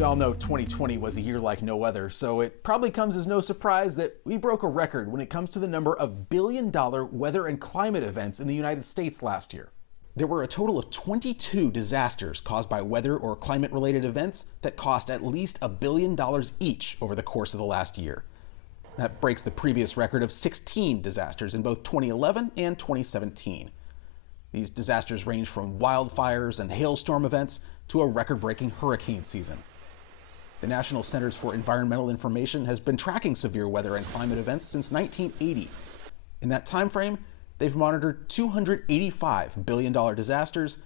We all know 2020 was a year like no other, so it probably comes as no surprise that we broke a record when it comes to the number of billion-dollar weather and climate events in the United States last year. There were a total of 22 disasters caused by weather or climate-related events that cost at least $1 billion each over the course of the last year. That breaks the previous record of 16 disasters in both 2011 and 2017. These disasters range from wildfires and hailstorm events to a record-breaking hurricane season. The National Centers for Environmental Information has been tracking severe weather and climate events since 1980. In that time frame, they've monitored $285 billion disasters.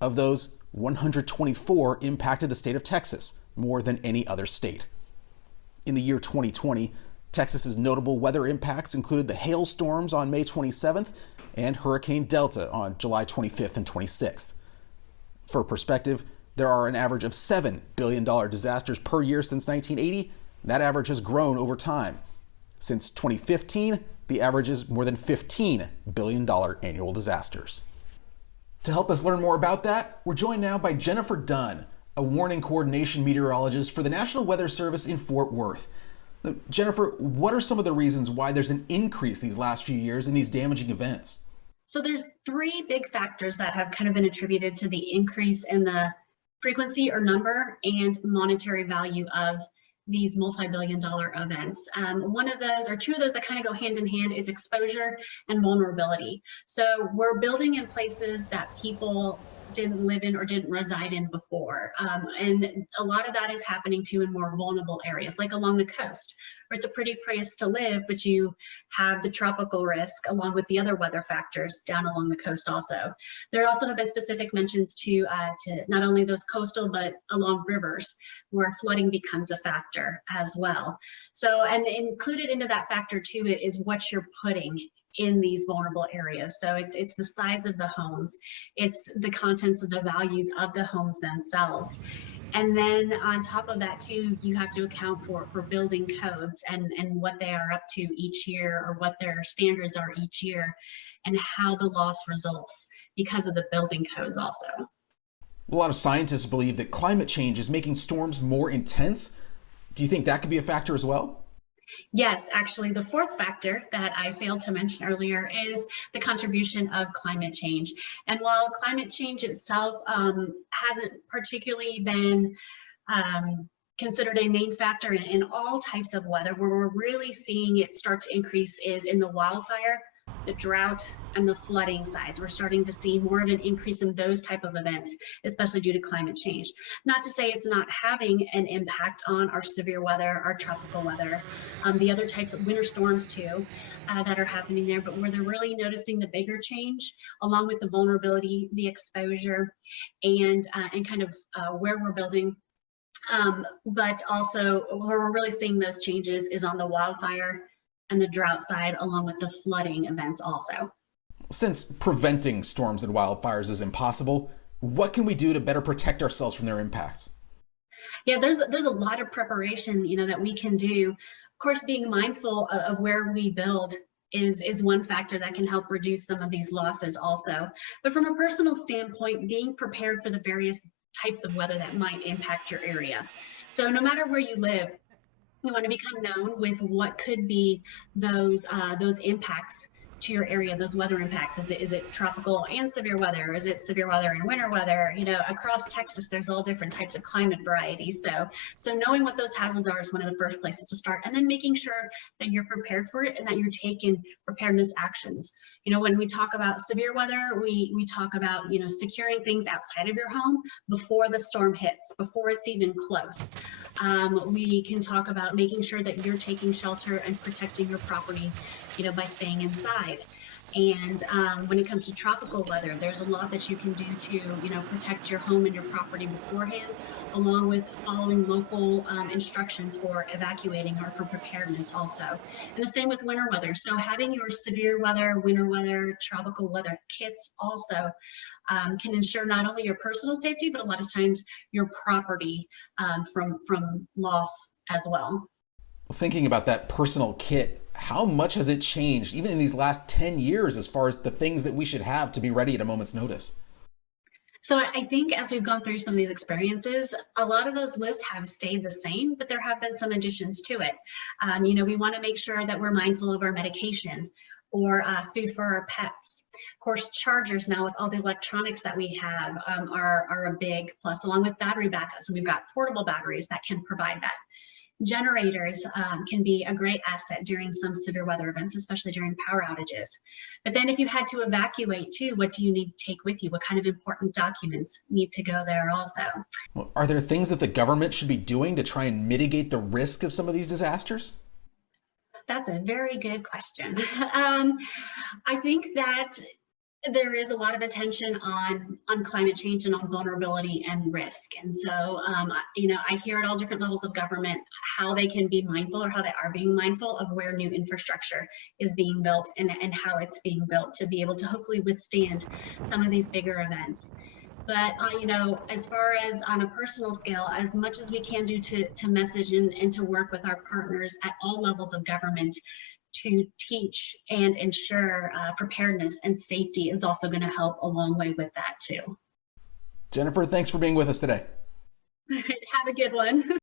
Of those, 124 impacted the state of Texas, more than any other state. In the year 2020, Texas's notable weather impacts included the hailstorms on May 27th and Hurricane Delta on July 25th and 26th. For perspective, there are an average of $7 billion disasters per year since 1980. That average has grown over time. Since 2015, the average is more than $15 billion annual disasters. To help us learn more about that, we're joined now by Jennifer Dunn, a warning coordination meteorologist for the National Weather Service in Fort Worth. Now, Jennifer, what are some of the reasons why there's an increase these last few years in these damaging events? So there's three big factors that have kind of been attributed to the increase in the frequency or number and monetary value of these multi-billion-dollar events. One of those, or two of those that kind of go hand in hand, is exposure and vulnerability. So we're building in places that people didn't live in or didn't reside in before. And a lot of that is happening too in more vulnerable areas, like along the coast, where it's a pretty place to live, but you have the tropical risk along with the other weather factors down along the coast also. There also have been specific mentions to not only those coastal, but along rivers where flooding becomes a factor as well. So, and included into that factor too is what you're putting in these vulnerable areas. So it's the size of the homes, it's the contents of the values of the homes themselves. And then on top of that too, you have to account for building codes and what they are up to each year, or what their standards are each year, and how the loss results because of the building codes also. A lot of scientists believe that climate change is making storms more intense. Do you think that could be a factor as well? Yes, actually, the fourth factor that I failed to mention earlier is the contribution of climate change. And while climate change itself hasn't particularly been considered a main factor in all types of weather, where we're really seeing it start to increase is in the wildfire, the drought, and the flooding sides. We're starting to see more of an increase in those type of events, especially due to climate change. Not to say it's not having an impact on our severe weather, our tropical weather, the other types of winter storms too, that are happening there, but where they're really noticing the bigger change, along with the vulnerability, the exposure, and kind of where we're building. But also where we're really seeing those changes is on the wildfire and the drought side, along with the flooding events also. Since preventing storms and wildfires is impossible, what can we do to better protect ourselves from their impacts? Yeah, there's a lot of preparation, that we can do. Of course, being mindful of where we build is one factor that can help reduce some of these losses also. But from a personal standpoint, being prepared for the various types of weather that might impact your area. So no matter where you live, you want to become known with what could be those impacts to your area, those weather impacts. Is it tropical and severe weather? Is it severe weather and winter weather? Across Texas, there's all different types of climate varieties. So knowing what those hazards are is one of the first places to start, and then making sure that you're prepared for it and that you're taking preparedness actions. When we talk about severe weather, we talk about, securing things outside of your home before the storm hits, before it's even close. We can talk about making sure that you're taking shelter and protecting your property, by staying inside. And when it comes to tropical weather, there's a lot that you can do to, protect your home and your property beforehand, along with following local instructions for evacuating or for preparedness also. And the same with winter weather. So having your severe weather, winter weather, tropical weather kits also can ensure not only your personal safety, but a lot of times your property from loss as well. Thinking about that personal kit, how much has it changed, even in these last 10 years, as far as the things that we should have to be ready at a moment's notice? So I think as we've gone through some of these experiences, a lot of those lists have stayed the same, but there have been some additions to it. We want to make sure that we're mindful of our medication or food for our pets. Of course, chargers now with all the electronics that we have are a big plus, along with battery backup. So we've got portable batteries that can provide that. Generators can be a great asset during some severe weather events, especially during power outages. But then if you had to evacuate too, what do you need to take with you? What kind of important documents need to go there also? Well, are there things that the government should be doing to try and mitigate the risk of some of these disasters? That's a very good question. I think that there is a lot of attention on climate change and on vulnerability and risk. And so, I hear at all different levels of government how they can be mindful, or how they are being mindful of where new infrastructure is being built, and how it's being built to be able to hopefully withstand some of these bigger events. But as far as on a personal scale, as much as we can do to message and to work with our partners at all levels of government to teach and ensure preparedness and safety is also going to help a long way with that too. Jennifer, thanks for being with us today. Have a good one.